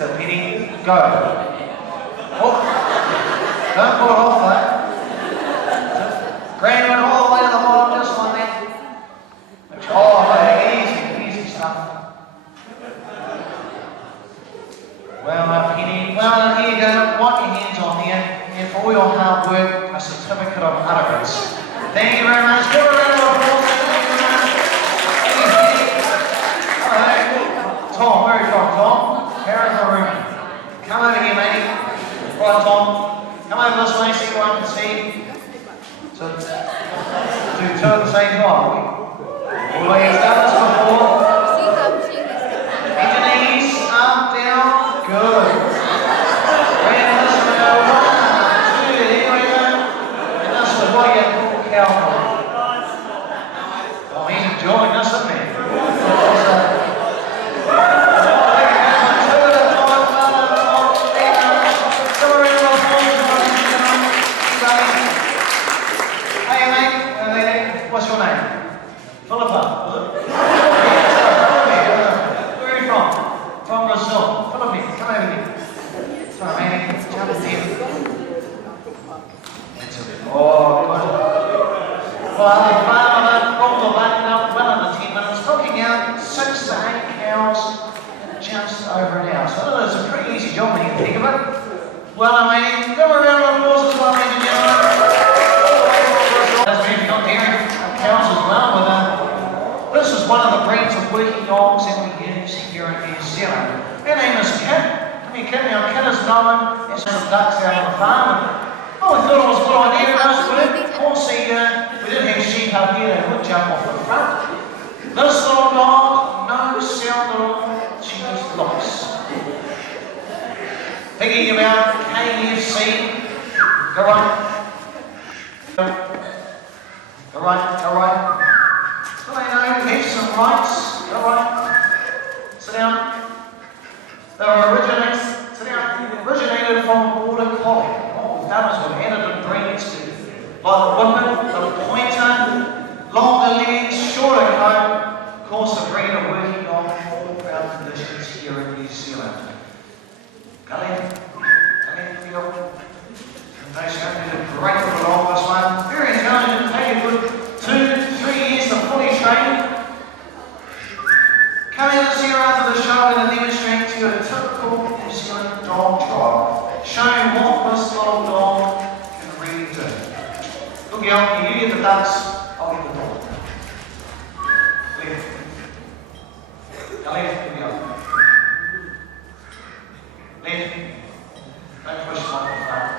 So Penny, go. Oh, don't pull it off though. Grand one all the way to the bottom, just like that. Oh, easy stuff. Well done, Penny. Well done, here you go. Wipe your hands on there. And for all your hard work, a certificate of utterance. Thank you very much. Give a round of applause. Thank you very much. Hello. Tom, where are you from, Tom? Harry from room. Come over here, matey. Right, Tom. Come over this way, see what I can see. So, do two at the same time, will we? Well, he's done this before. Bend your knees, up, down. Good. Round this way. 1, 2, here we go. And this is what you call cowboy. Oh, he's enjoying this, isn't he? What's your name? Philippa, is it? Where are you from? From Brazil. Philippines, come over here. Sorry, man, jump in here. Oh, good. Well, the farmer from the button up well under 10 minutes, cooking out 6 to 8 cows in just over an hour. So it's a pretty easy job when you think of it. Well, I mean, give a round of applause as well, ladies and gentlemen. Cows as well, this is one of the breeds of working dogs that we use here in New Zealand. Her name is Kit. Come here, Kit. Now, Kit is known as some ducks out on the farm. Oh, we thought it was a good idea, and us with it. Of course, we didn't have sheep up here, they would jump off the front. This little dog, no sound at all, she just looks. Thinking about KFC, go right. Go right. So they know we have some rights. Go right. Sit down. They were originated from Border Collie. What we've done is we've added in breeds like the Whippet, the Pointer, longer legs, shorter coat. Of course, the breed are working on all ground conditions here in New Zealand. Go left. Nice, did a great little dog, this one. Very intelligent, take a good 2-3 years to fully train. Come in and see her after the show and demonstrate to you a typical New Zealand dog trial, showing what this little dog can really do. Look out, you get the ducks, I'll get the dog. Left. Go left, here we go. Left. Don't push one in front.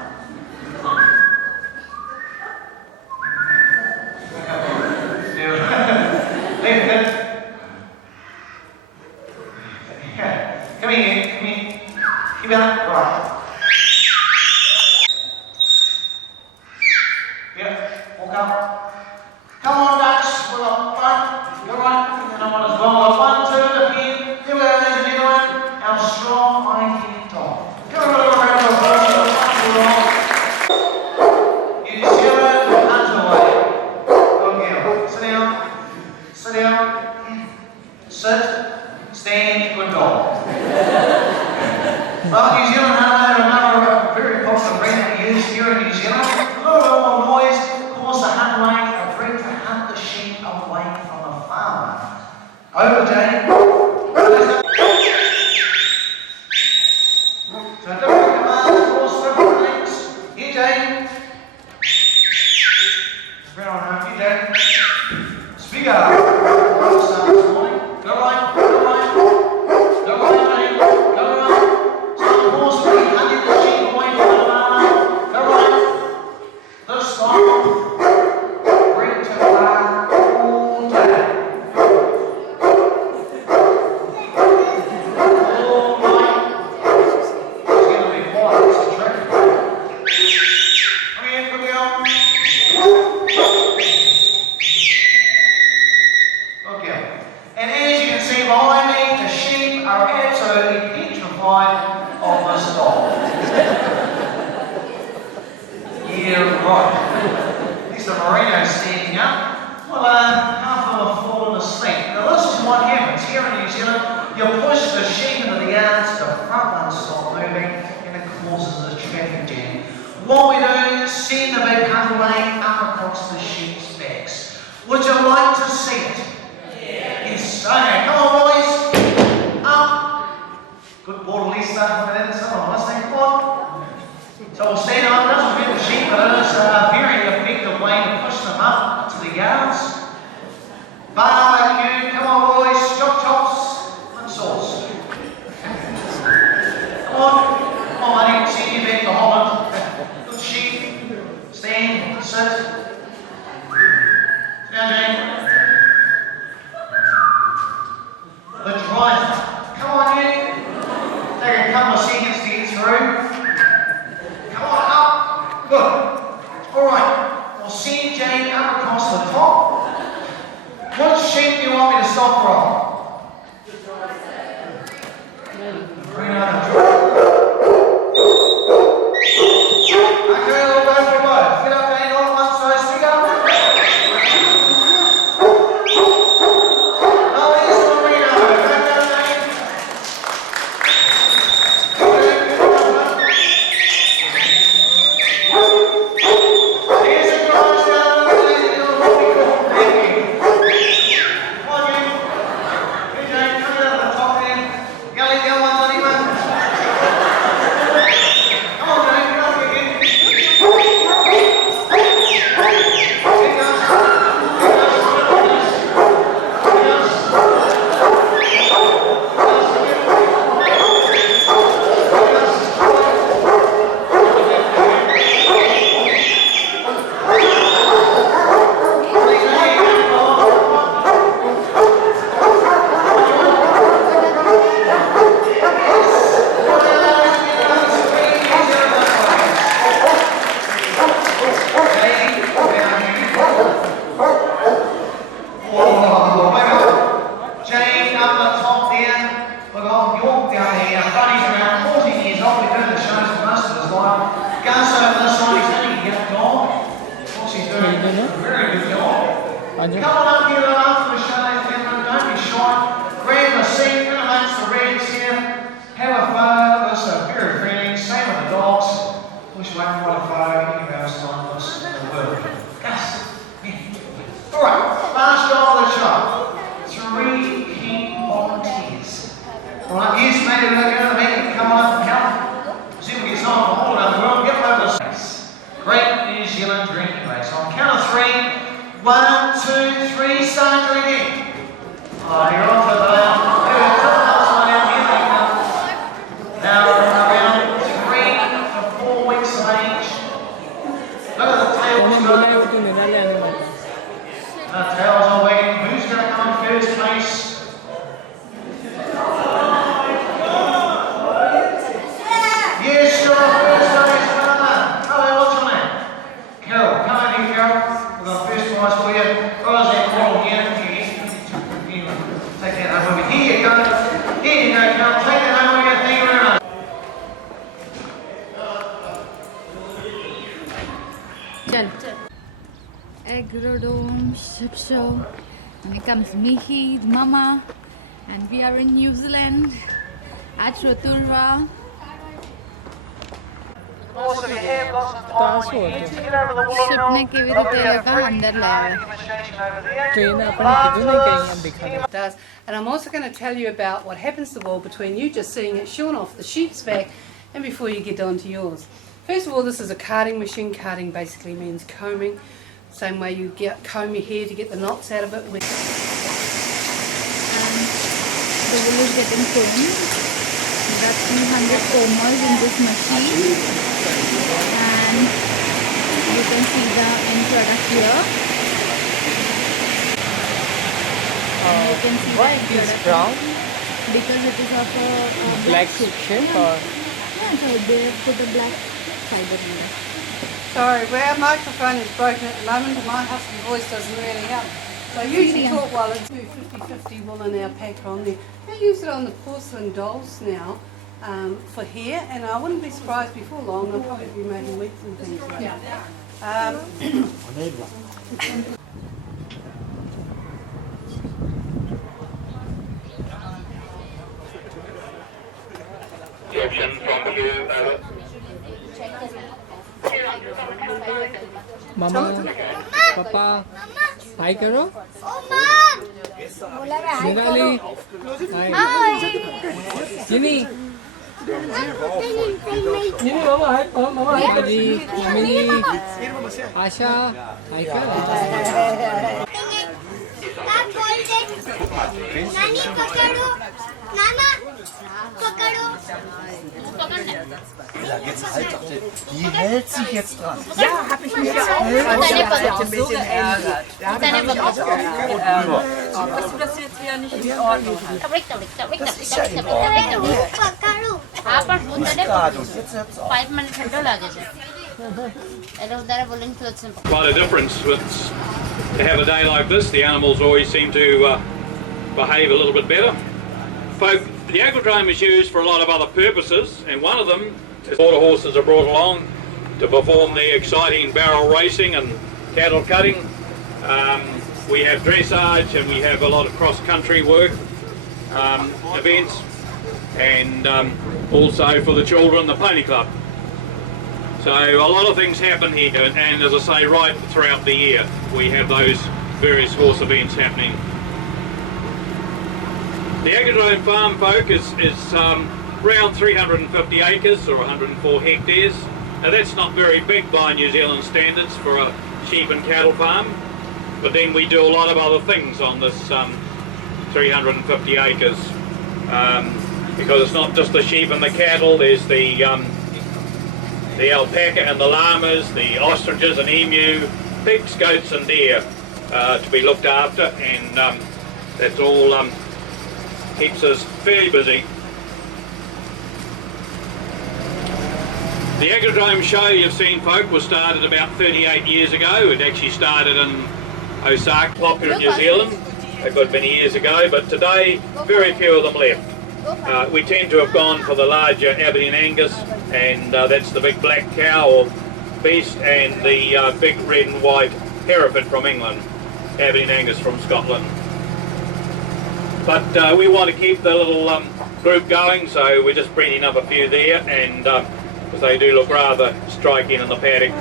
Come here. Keep out. Right. Yeah, walk up. Come on, ducks. We're up front. Go right. And I want as well. 1, 2, up here. Here we go, ladies and gentlemen. Our strong eye-headed dog. Give a little round of applause. New Zealand, underway. Good girl. Sit down. Sit. Stand. Good dog. Well, New Zealand have another very popular brand that we use here in New Zealand. A little more noise. Of course, the hunt way, a breed to hunt the sheep away from the farmer. Over, Jane. So different commands, of course, different things. Here, Jane. Spread on up, here, Jane. Speak up. This morning. Go right. Go right, Jane. Go right. So, of course, we hunted the sheep away from the farmer. Go right. This time, bring to farm all day. All night. It's going to be quiet, it's a trick. Come here, good girl. Okay. And as you can see behind me, the sheep are absolutely petrified of this dog. Yeah, right. There's the merino standing up. Well, half of them have fallen asleep. Now this is what happens here in New Zealand. You push the sheep into the yards, the front ones moving and it causes a traffic jam. What we do is send the big cutaway up across the sheep's backs. Would you like to see it? Yes. Okay, come on boys. Up. Good ball, Lisa. Look at that. Someone listening. Come on. So we'll stand up. It doesn't hurt the sheep, but it is a very effective way to push them up to the yards. Barbecue. Come on boys. Chop chops and sauce. Come on. Come on, buddy. Send you back to Holland. Good sheep. Stand. Sit. Down, Jane. The driver. Come on, you. Take a couple of seconds to get through. Come on, up. Good. Alright. We'll send Jane up across the top. Which sheep do you want me to stop from? Bring out the driver. Okay, we'll go for both. Get up, Jane. All at once, so stick up. Come on up here after the show, gentlemen, don't be shy. Grab a seat in amongst the reds here. Have a photo. This is very friendly. Same with the dogs. Wish you won't want a photo anywhere else like this in the world. Yes. Yeah. Alright, last job of the show. 3 key volunteers. Alright, yes, maybe we'll go to the meeting. Come on up and help. See if we get someone from all over the world. Get over the space. Great New Zealand drinking race. On count of 3. 1, 2, 3, start drinking. Oh, you're on for the now around 3 to 4 weeks of age. Look at the tails going. The tails are wagging. Who's going to come in first place? Yes, you're on first place. Hello, what's your name? Carol. Come over here, Carol. We've got first prize for you. Where's that bottle here? Take that home with you. Here you go. Here you go, Carol. Take that home with you. Thank you very much. Agrodome Ship Show. And here comes Mihi, Mama, and we are in New Zealand at Rotorua. Awesome, you have lots of time. You need to get over the wall Ship ने केवी रीते लगा अंदर लाया है. It does. And I'm also going to tell you about what happens to the wool between you just seeing it shorn off the sheep's back and before you get onto yours. First of all, this is a carding machine. Carding basically means combing. Same way you comb your hair to get the knots out of it. And the wool is getting combed. There are 300 combers in this machine. And you can see the end product here. You can see why it is brown? Because it is of a Black section or? Yeah, so they put a black fiber in it. Sorry, our microphone is broken at the moment and my husky voice doesn't really help. So I usually talk while it's 50-50 wool in our pack on there. They use it on the porcelain dolls now for hair, and I wouldn't be surprised before long they'll probably be making wigs and things like that. I need one. description from you. Mama, Papa, hi karo. Singali, hi. Jimmy. Jimmy, Mama, hi. Mama, hi. Haji, Mami, Asha, hi karo. नानी पकड़ो नाना पकड़ो Die hält sich jetzt dran. पकड़ो हाँ पर वो तने Gerade, und jetzt hört's auf. 5 minute ठंडा लगे छे एलो उधर बोलेंगे तो अच्छा Quite a difference to have a day like this. The animals always seem to behave a little bit better. Folk, the agrodrome is used for a lot of other purposes, and one of them is water horses are brought along to perform the exciting barrel racing and cattle cutting. We have dressage and we have a lot of cross-country work events, and also for the children, the pony club. So a lot of things happen here, and as I say, right throughout the year we have those various horse events happening. The agrodrome farm, folk, is around 350 acres or 104 hectares. Now that's not very big by New Zealand standards for a sheep and cattle farm, but then we do a lot of other things on this 350 acres, because it's not just the sheep and the cattle. There's the alpaca and the llamas, the ostriches and emu, pigs, goats and deer to be looked after, and that's all keeps us fairly busy. The agrodrome show you've seen, folk, was started about 38 years ago. It actually started in Osaka, popular in New Zealand, a good many years ago, but today very few of them left. We tend to have gone for the larger Aberdeen Angus, and that's the big black cow or beast, and the big red and white Hereford from England, Aberdeen Angus from Scotland. But we want to keep the little group going, so we're just breeding up a few there, and because they do look rather striking in the paddock.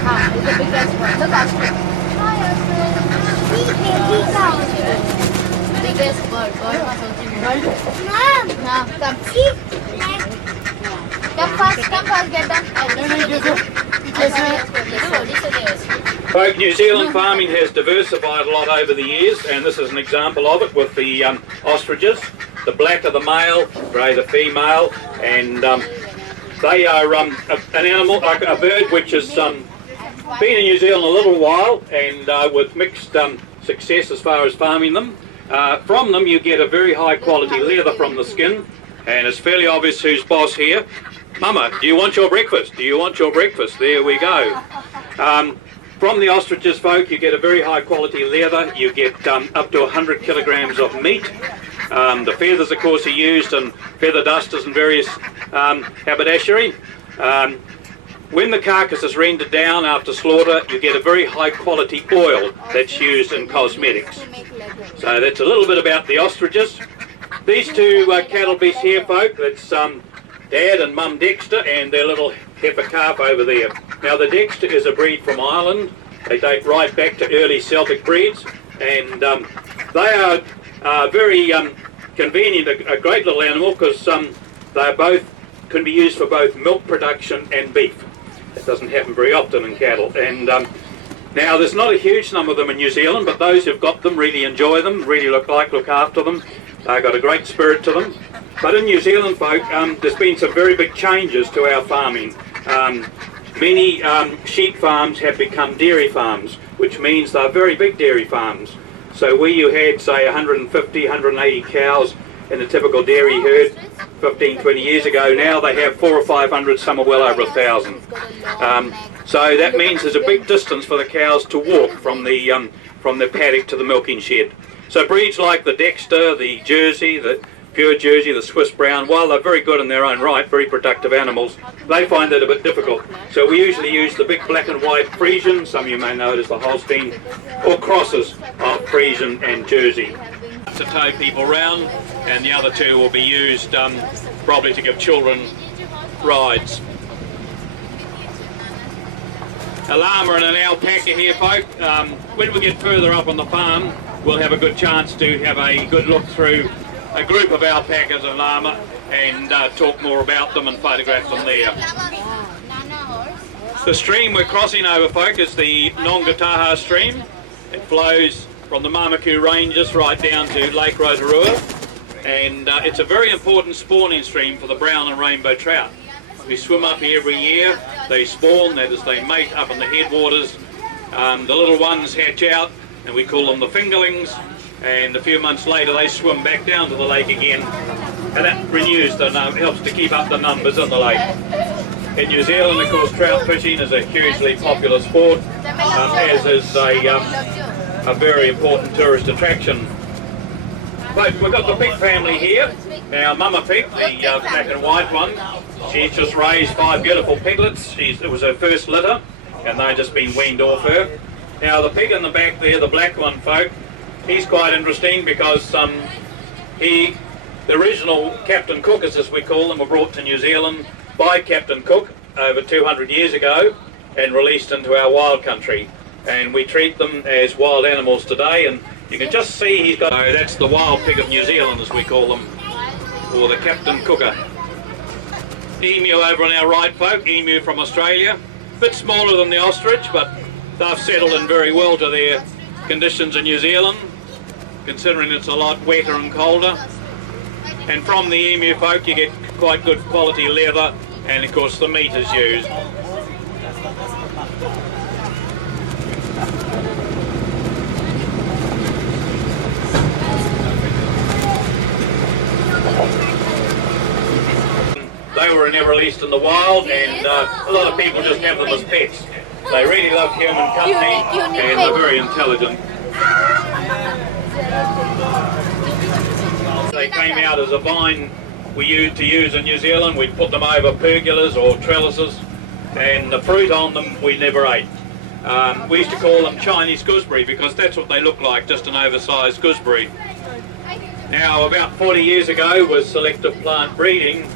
हाँ it's the biggest one look ostrich biggest bird का सोची हाँ come fast get done Folk, New Zealand farming has diversified a lot over the years, and this is an example of it with the ostriches. The black are the male, grey the female, and they are an animal, a bird which has been in New Zealand a little while, and with mixed success as far as farming them. From them you get a very high quality leather from the skin, and it's fairly obvious who's boss here. Mama, do you want your breakfast? Do you want your breakfast? There we go. From the ostriches, folk, you get a very high quality leather. You get up to 100 kilograms of meat. The feathers, of course, are used in feather dusters and various haberdashery. When the carcass is rendered down after slaughter, you get a very high quality oil that's used in cosmetics. So that's a little bit about the ostriches. These two cattle beasts here, folk, that's Dad and Mum Dexter and their little heifer calf over there. Now the Dexter is a breed from Ireland. They date right back to early Celtic breeds, and they are very convenient, a great little animal, because they both can be used for both milk production and beef. It doesn't happen very often in cattle. And now there's not a huge number of them in New Zealand, but those who've got them really enjoy them, really look after them. They've got a great spirit to them. But in New Zealand, folk, there's been some very big changes to our farming. Many sheep farms have become dairy farms, which means they're very big dairy farms. So where you had, say, 150, 180 cows in a typical dairy herd 15, 20 years ago, now they have 400 or 500, some are well over 1,000. So that means there's a big distance for the cows to walk from the paddock to the milking shed. So breeds like the Dexter, the Jersey, the pure Jersey, the Swiss Brown, while they're very good in their own right, very productive animals, they find it a bit difficult. So we usually use the big black and white Friesian, some of you may know it as the Holstein, or crosses of Friesian and Jersey. to tow people round, and the other two will be used probably to give children rides. A llama and an alpaca here, folk. When we get further up on the farm, we'll have a good chance to have a good look through a group of alpacas and llama and talk more about them and photograph them there. The stream we're crossing over, folk, is the Nongataha stream. It flows from the Mamaku Ranges right down to Lake Rotorua, and it's a very important spawning stream for the brown and rainbow trout. We swim up here every year. They spawn, that is, they mate up in the headwaters. The little ones hatch out, and we call them the fingerlings, and a few months later they swim back down to the lake again, and that renews the helps to keep up the numbers in the lake. In New Zealand, of course, trout fishing is a hugely popular sport, as is a very important tourist attraction. But we've got the pig family here. Our mama pig, the black and white one, she's just raised 5 beautiful piglets. It was her first litter, and they've just been weaned off her. Now the pig in the back there, the black one, folk, he's quite interesting because the original Captain Cookers, as we call them, were brought to New Zealand by Captain Cook over 200 years ago and released into our wild country. And we treat them as wild animals today, and you can just see he's got, that's the wild pig of New Zealand, as we call them, or the Captain Cooker. Emu over on our right, folk, emu from Australia. A bit smaller than the ostrich, but they've settled in very well to their conditions in New Zealand, considering it's a lot wetter and colder. And from the emu, folk, you get quite good quality leather, and of course the meat is used. They were never released in the wild, and a lot of people just have them as pets. They really love human company, and they're very intelligent. They came out as a vine we used to use in New Zealand. We'd put them over pergolas or trellises, and the fruit on them we never ate. We used to call them Chinese gooseberry because that's what they look like, just an oversized gooseberry. Now, about 40 years ago, with selective plant breeding,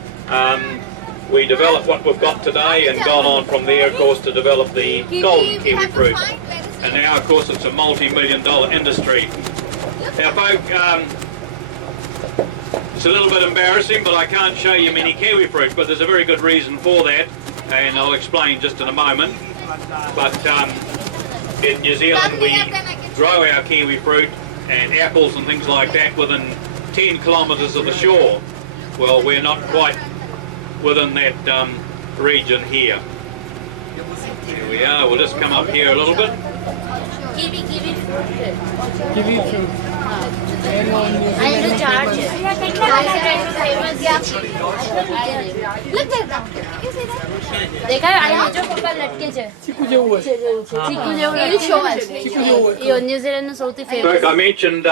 we developed what we've got today and gone on from there, of course, to develop the golden kiwi fruit. And now, of course, it's a multi-million-dollar industry. Now, folk, it's a little bit embarrassing, but I can't show you many kiwi fruit, but there's a very good reason for that, and I'll explain just in a moment. But in New Zealand, we grow our kiwi fruit and apples and things like that within 10 kilometres of the shore. Well, we're not quite within that region here. Here we are. We'll just come up here a little bit. Kiwi fruit. Kiwi fruit. I need to charge it. Look at that. देखा है आई जो पकड़ लटके छे ચીકુ જેવું હોય चीकू जेवू show us यो New Zealand નું સૌથી Look, famous I mentioned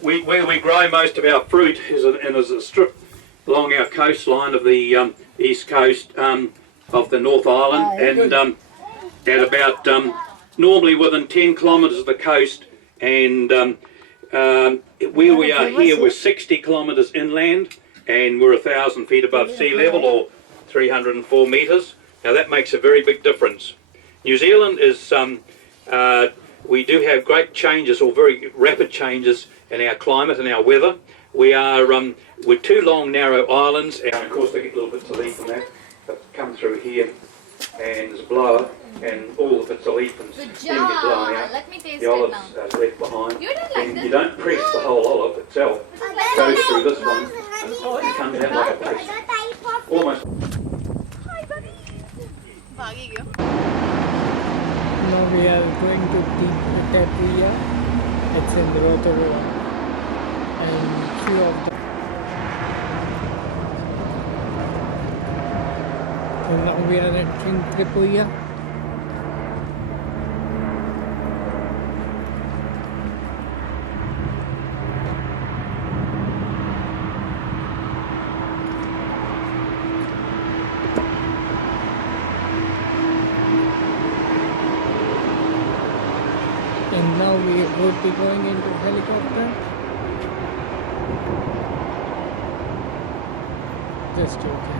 where we grow most of our fruit is a strip along our coastline of the east coast of the North Island, and at about normally within 10 kilometres of the coast, and where we are here we're 60 kilometres inland, and we're 1,000 feet above sea level, or 304 metres. Now that makes a very big difference. New Zealand is, we do have great changes, or very rapid changes in our climate and our weather. We are, we're 2 long narrow islands, and of course they get little bits of leaf from that, but come through here, and there's a blower, and all the bits of leaf and steam get blown out. Let me taste The it olives now. are left behind, You don't like and this? you don't press the whole olive itself. It goes through this one, and it comes out like a paste. Almost. Now we are going to deep Tapuia. It's in Rotorua, and few of the and now we are entering Tapuia. And now we will be going into helicopter. Just joking.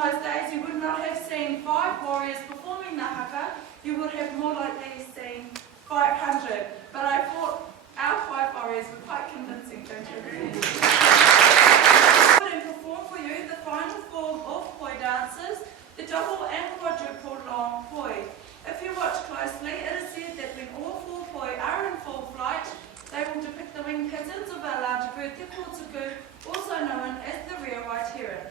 those days you would not have seen 5 warriors performing the haka you would have more likely seen 500. But I thought our 5 warriors were quite convincing, don't you agree? And perform for you the final form of poi dances, the double and quadruple long poi. If you watch closely, it is said that when all 4 poi are in full flight, they will depict the winged kittens of our larger bird, the Kortsuku, also known as the rare white heron.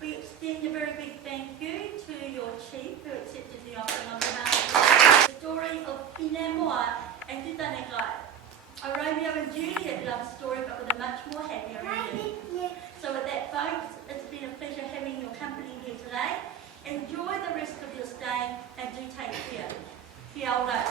We extend a very big thank you to your chief who accepted the offering on behalf of the story of Pine Moa and Tutanekai. A Romeo and Juliet love story but with a much more happier ending. So with that folks, it's been a pleasure having your company here today. Enjoy the rest of your stay and do take care. Kia ora.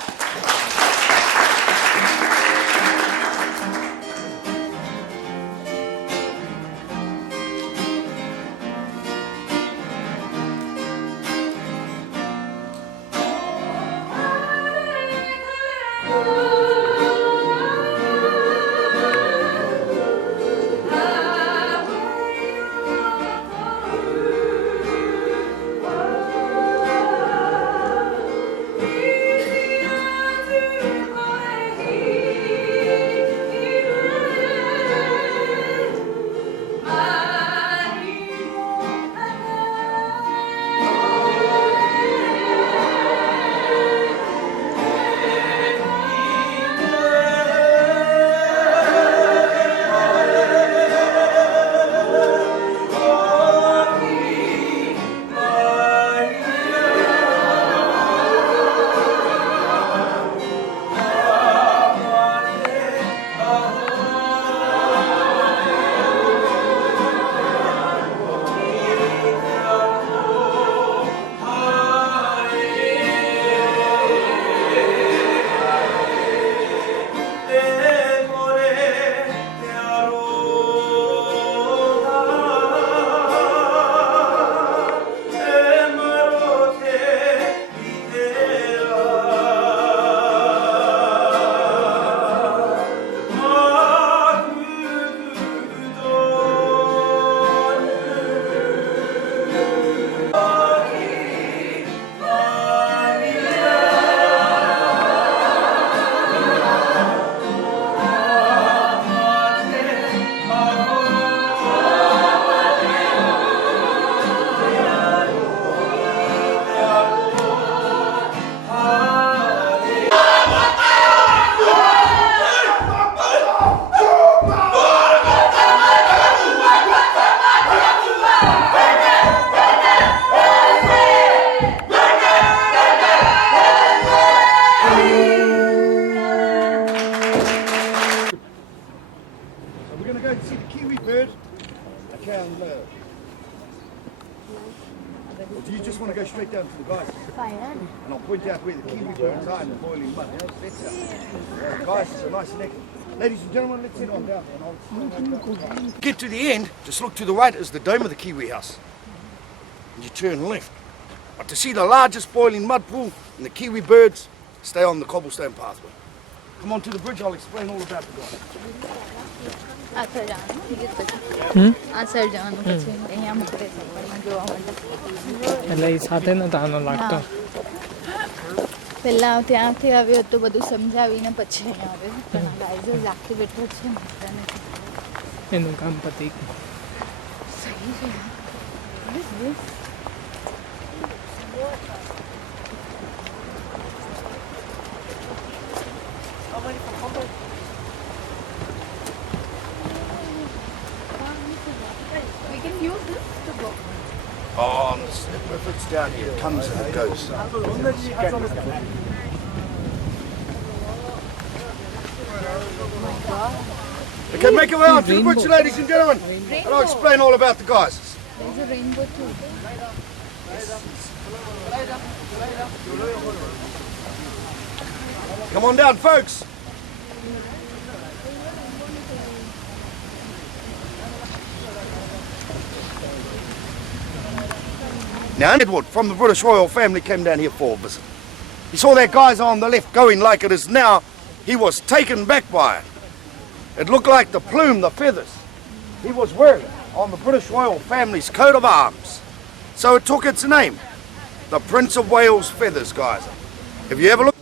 Or do you just want to go straight down to the guys? Fire. And I'll point out where the kiwi birds are in the boiling mud. That's it. Guys, it's a nice neck. Ladies and gentlemen, let's head on down there. Get to the end, just look to the right is the dome of the kiwi house. And you turn left. But to see the largest boiling mud pool and the kiwi birds, stay on the cobblestone pathway. Come on to the bridge, I'll explain all about the guys. આ sir જવાનું પછી અહીંયા મૂકે જોવા માટે એટલે એ સાથે નતો આનો લાગતો પહેલા ત્યાંથી આવ્યો તો બધું સમજાવીને પછી અહીંયા આવ્યો પણ ગાઈઝો લાખી બેઠો છે માતાને એનું કામ પતી સહી છે What is this? We can use this to go. Oh, if it's down here, it comes and it goes. Okay, make your way out to the butcher, ladies and gentlemen. And I'll explain all about the guys. There's a rainbow too. Come on down, folks. Now, Edward from the British royal family came down here for a visit. He saw that geyser on the left going like it is now. He was taken back by it. It looked like the plume, the feathers, he was wearing on the British royal family's coat of arms. So it took its name, the Prince of Wales Feathers Geyser. Have you ever looked?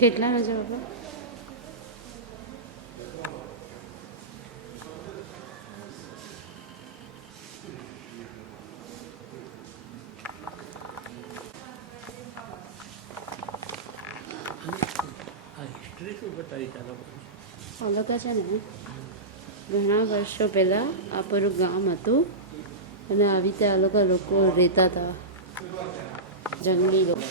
કેટલા રજા બાબા અલગ છે ને ઘણા વર્ષો પહેલાં આ પેલું ગામ હતું અને આવી રીતે આ લોકો રહેતા હતા જંગલી લોકો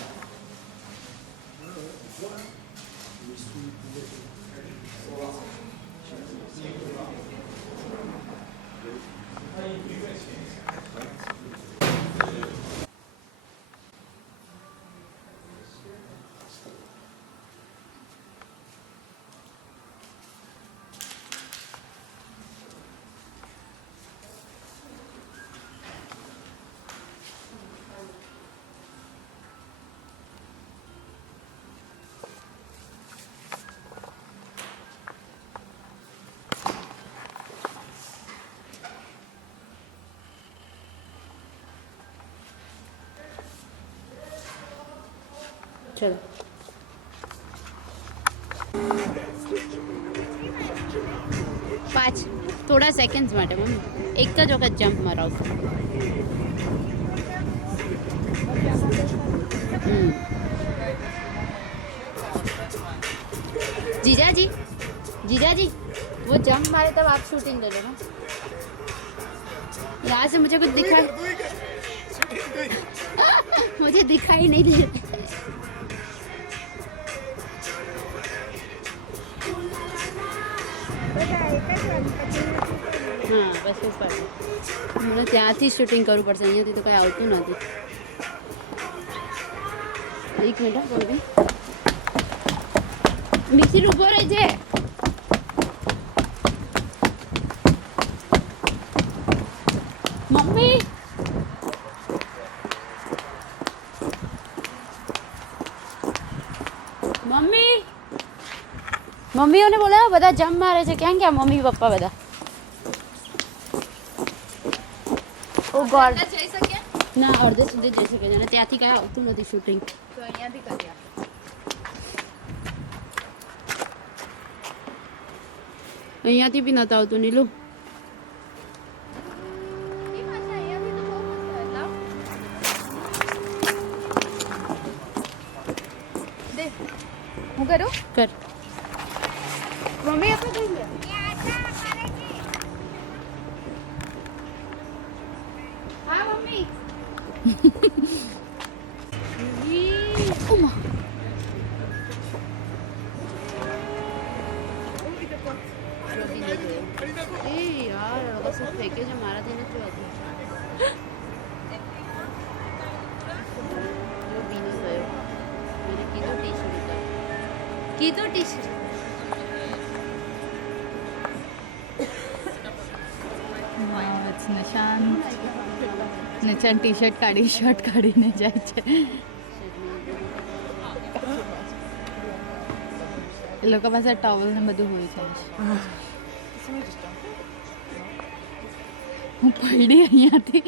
ચલો પાંચ થોડા સેકન્ડ્સ માટે મમ્મી એક જ વખત જમ્પ મરાવશું जीजाजी जीजाजी वो जंप मारे तब आप शूटिंग ले लो ना यहाँ से मुझे कुछ दिखा मुझे दिखाई नहीं दे हाँ बस ऊपर મને ત્યાંથી શૂટિંગ કરવું પડશે અહીંયાથી તો કંઈ આવતું નથી એક મિનિટ બોલવી મિક્સી ઊભો રહી છે મમ્મી મમ્મી મમ્મીઓને બોલાવો બધા જમ મારે છે ક્યાં ગયા મમ્મી પપ્પા બધા ઓ ગોડ જઈ શકે ના અડધે સુધી જઈ શકે અને ત્યાંથી કાંઈ આવતું નથી શૂટિંગ તો અહીંયાથી કર્યા અહીંયાથી બી નહોતું આવતું નીલું એ પાછા અહીંયાથી તો બહુ મસ્ત હતા દે હું કરું કર મમ્મી આપણે કઈ ગયા હા મમ્મી ફેંક્યો છે મારાથી નથી જોવાતું. જો બીનો ગયો. મેં કીધું ટી-શર્ટ ઉતાર. કીધું ટી-શર્ટ. નિશાંત ટી શર્ટ કાઢી શર્ટ કાઢીને જાય છે. એ લોકો પાસે ટોવલ ને બધું હોય છે. હું પડી અહીંયાથી.